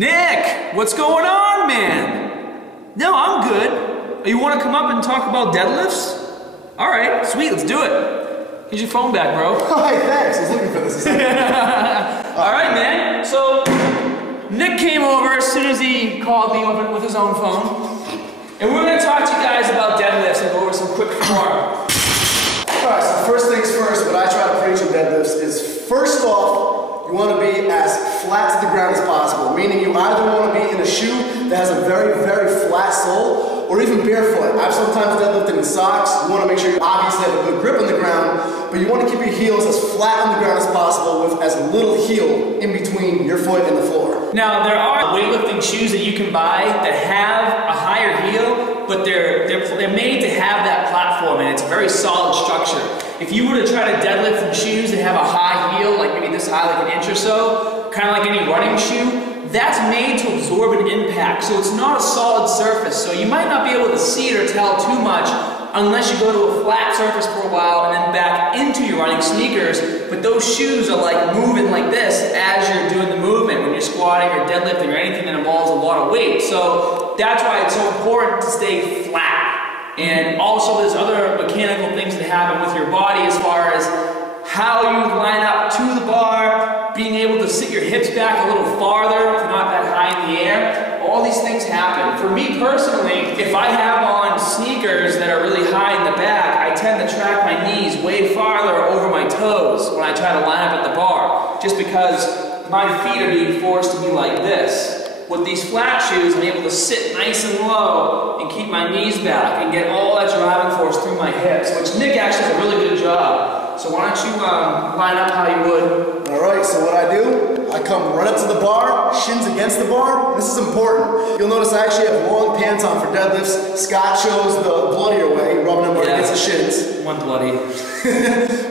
Nick, what's going on, man? No, I'm good. You want to come up and talk about deadlifts? All right, sweet, let's do it. Here's your phone back, bro. Hi, thanks. I was looking for this. All right, man. So Nick came over as soon as he called me with his own phone, and we're going to talk to you guys about deadlifts and go over some quick form. Alright, so first things first, what I try to preach in deadlifts is, first off, you want to be as flat to the ground as possible, meaning you either want to be in a shoe that has a very, very flat sole, or even barefoot. I've sometimes deadlifted in socks. You want to make sure you obviously have a good grip on the ground, but you want to keep your heels as flat on the ground as possible with as little heel in between your foot and the floor. Now, there are weightlifting shoes that you can buy that have a higher heel, but they're made to have that platform, and it's a very solid structure. If you were to try to deadlift in shoes that have a high heel, like maybe this high, like an inch or so, kind of like any running shoe, that's made to absorb an impact, so it's not a solid surface. So you might not be able to see it or tell too much unless you go to a flat surface for a while and then back into your running sneakers. But those shoes are like moving like this as you're doing the movement when you're squatting or deadlifting or anything that involves a lot of weight. So that's why it's so important to stay flat. And also there's other mechanical things that happen with your body as far as how you line up to the bar, being able to sit your hips back a little farther if you're not that high in the air. All these things happen. For me personally, if I have on sneakers that are really high in the back, I tend to track my knees way farther over my toes when I try to line up at the bar, just because my feet are being forced to be like this. With these flat shoes, I'm able to sit nice and low and keep my knees back and get all that driving force through my hips, which Nick actually does a really good job. So why don't you line up how you would? Alright, so what I do, I come right up to the bar, shins against the bar. This is important. You'll notice I actually have long pants on for deadlifts. Scott chose the bloodier way, rubbing them against the shins. One bloody.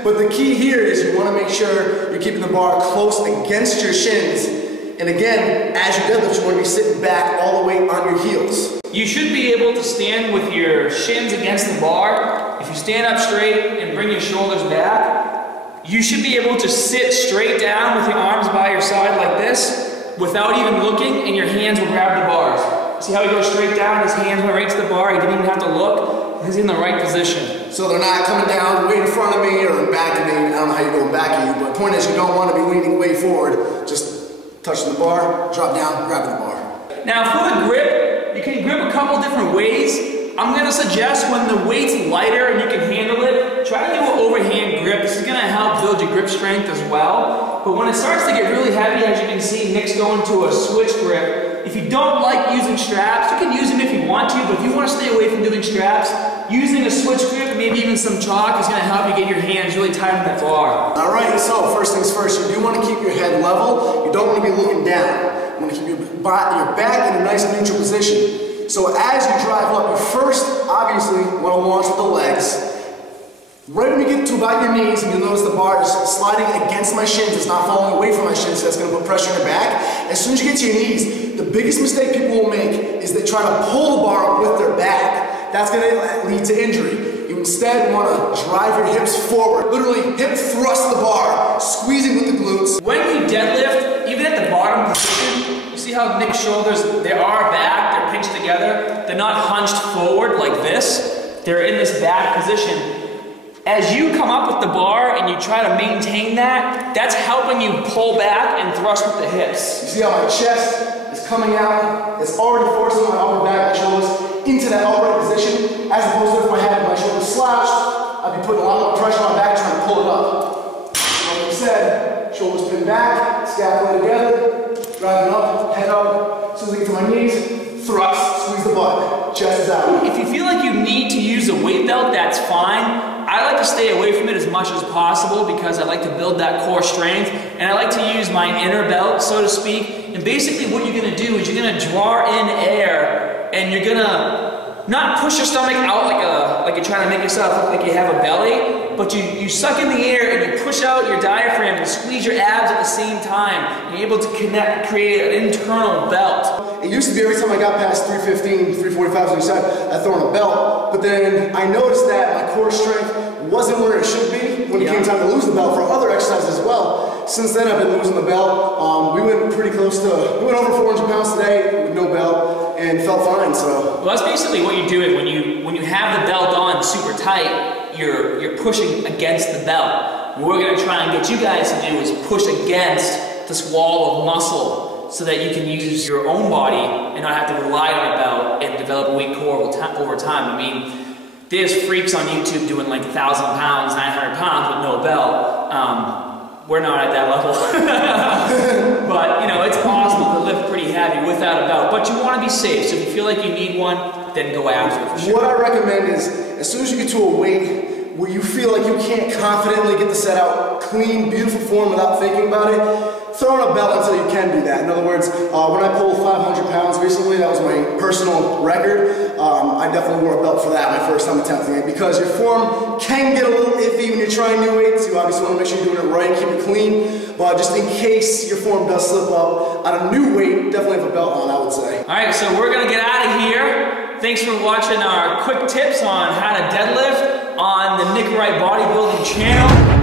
But the key here is you want to make sure you're keeping the bar close against your shins. And again, as you deadlift, you want to be sitting back all the way on your heels. You should be able to stand with your shins against the bar. If you stand up straight and bring your shoulders back, you should be able to sit straight down with your arms by your side like this without even looking, and your hands will grab the bars. See how he goes straight down, his hands went right to the bar, he didn't even have to look. He's in the right position. So they're not coming down way in front of me or back of me. I don't know how you're going back at you, but the point is you don't want to be leaning way forward. Just touching the bar, drop down, grabbing the bar. Now for the grip, you can grip a couple different ways. I'm going to suggest when the weight's lighter and you can handle it, try to do an overhand grip. This is going to help build your grip strength as well. But when it starts to get really heavy, as you can see, Nick's going to a switch grip. If you don't like using straps, you can use them if you want to, but if you want to stay away from doing straps, using a switch grip, maybe even some chalk, is going to help you get your hands really tight on that bar. Alright, so first things first, you do want to keep your head level. You don't want to be looking down. You want to keep your back in a nice neutral position. So as you drive up, you first, obviously, want to launch with the legs. Right when you get to about your knees, and you'll notice the bar is sliding against my shins, it's not falling away from my shins, so that's going to put pressure on your back. As soon as you get to your knees, the biggest mistake people will make is they try to pull the bar up with their back. That's going to lead to injury. You instead want to drive your hips forward. Literally, hip thrust the bar, squeezing with the glutes. When you deadlift, even at the bottom position, you see how Nick's shoulders, they are back, they're pinched together. They're not hunched forward like this. They're in this back position. As you come up with the bar and you try to maintain that, that's helping you pull back and thrust with the hips. You see how my chest is coming out? It's already forcing my upper back, my shoulders into that upright position, as opposed to if I had my shoulders slouched, I'd be putting a lot more pressure on my back trying to pull it up. Like you said, shoulders pinned back, scapula together, driving up, head up. As soon as I get to my knees, thrust, squeeze the butt, chest is out. If you feel like you need to use a weight belt, that's fine. I like to stay away from it as much as possible because I like to build that core strength, and I like to use my inner belt, so to speak. And basically what you're going to do is you're going to draw in air, and you're going to not push your stomach out like you're trying to make yourself look like you have a belly, but you suck in the air and you push out your diaphragm and squeeze your abs at the same time. You're able to create an internal belt. It used to be every time I got past 315, 345, as you said, I throw on a belt. But then I noticed that my core strength wasn't where it should be when it came time to lose the belt for other exercises as well. since then I've been losing the belt. We went pretty close to, we went over 400 pounds today with no belt and felt fine, so. Well, that's basically what you're doing when you have the belt on super tight, you're pushing against the belt. What we're gonna try and get you guys to do is push against this wall of muscle so that you can use your own body and not have to rely on a belt and develop a weak core over time. I mean, there's freaks on YouTube doing like 1,000 pounds, 900 pounds with no belt. We're not at that level. But, you know, it's possible to lift pretty heavy without a belt. But you want to be safe, so if you feel like you need one, then go after it for sure. What I recommend is, as soon as you get to a weight where you feel like you can't confidently get the set out clean, beautiful form without thinking about it, throw on a belt until you can do that. In other words, when I pulled 500 pounds recently, that was my personal record. I definitely wore a belt for that, my first time attempting it, because your form can get a little iffy when you're trying new weights. You obviously want to make sure you're doing it right, keep it clean, but just in case your form does slip up on a new weight, definitely have a belt on, I would say. All right, so we're gonna get out of here. Thanks for watching our quick tips on how to deadlift on the Wright Bodybuilding channel.